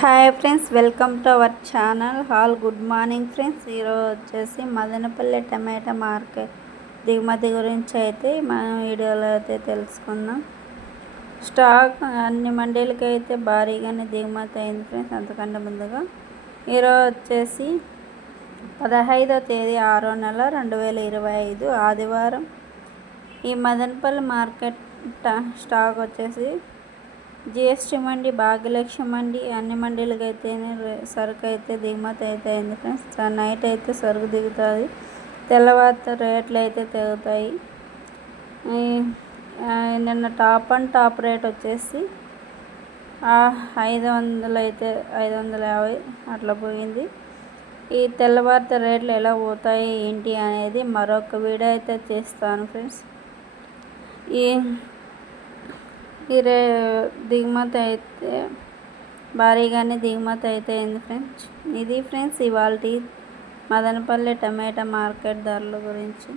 Hi friends welcome to our channel. Hall good morning friends. ఈరోజు వచ్చేసి మదనపల్లి టమాటా market దిగుమతి గురించి అయితే మనం వీడియోలో అయితే తెలుసుకుందాం. స్టాక్ అన్ని మండీలకి అయితే భారీగానే దిగుమతి అయింది ఫ్రెండ్స్ అంతకంటే ముందుగా. ఈరోజు వచ్చేసి పదహైదో తేదీ ఆరో నెల రెండు వేల ఇరవై ఐదు ఆదివారం. ఈ మదనపల్లి మార్కెట్ స్టాక్ వచ్చేసి జిఎస్టీ మండి భాగ్యలక్ష్మి మండి అన్ని మండీలకు అయితేనే సరుకు అయితే దిగుమతి అయితే అయింది ఫ్రెండ్స్ నైట్ అయితే సరుకు దిగుతుంది. తెల్లవారితో రేట్లు అయితే తెగుతాయి నిన్న టాప్ అండ్ టాప్ రేట్ వచ్చేసి ఐదు వందలు అయితే ఐదు వందల యాభై అట్లా పోయింది. ఈ తెల్లవారితో రేట్లు ఎలా పోతాయి ఏంటి అనేది మరొక వీడియో అయితే చేస్తాను ఫ్రెండ్స్. ఈ ఈ రే దిగుమతి అయితే భారీగానే దిగుమతి అయితే ఫ్రెండ్స్? ఇది ఫ్రెండ్స్ ఇవాళ మదనపల్లి టమాటా మార్కెట్ ధరల గురించి.